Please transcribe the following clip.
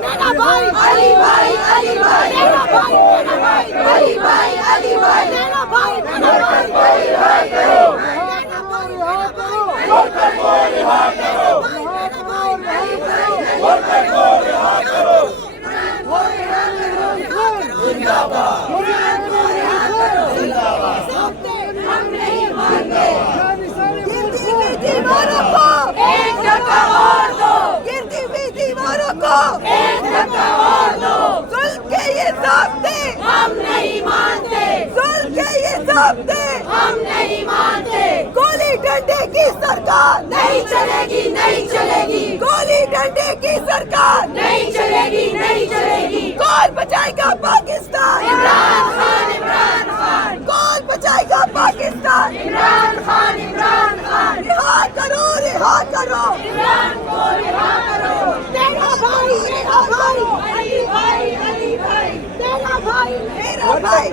میرا بھائی علی بھائی، علی بھائی میرا بھائی، میرا بھائی علی بھائی، علی بھائی میرا بھائی، میرا بھائی رہا کرو، میرا بھائی رہا کرو، ورکر کو رہا کرو، میرا بھائی ورکر کو رہا کرو، زندہ باد زندہ باد، ہم نہیں مانتے، گرتی ہوئی دیواروں کو ایک دھکا اور دو، گرتی ہوئی دیواروں کو ایک دھکا اور دو، ظلم کے یہ ضابطے ہم نہیں مانتے، ظلم کے یہ ضابطے ہم نہیں مانتے، گولی ڈنڈے کی سرکار نہیں چلے گی، نہیں چلے گی، گولی ڈنڈے کی سرکار نہیں چلے گی، نہیں چلے گی، کون بچائے گا پاکستان؟ عمران خان، عمران خان، کون بچائے گا پاکستان؟ عمران خان، عمران خان، رہا کرو، رہا کرو، عمران کو رہا کرو، تیرا بھائی، میرا بھائی، علی بھائی، علی بھائی، تیرا بھائی، میرا بھائی۔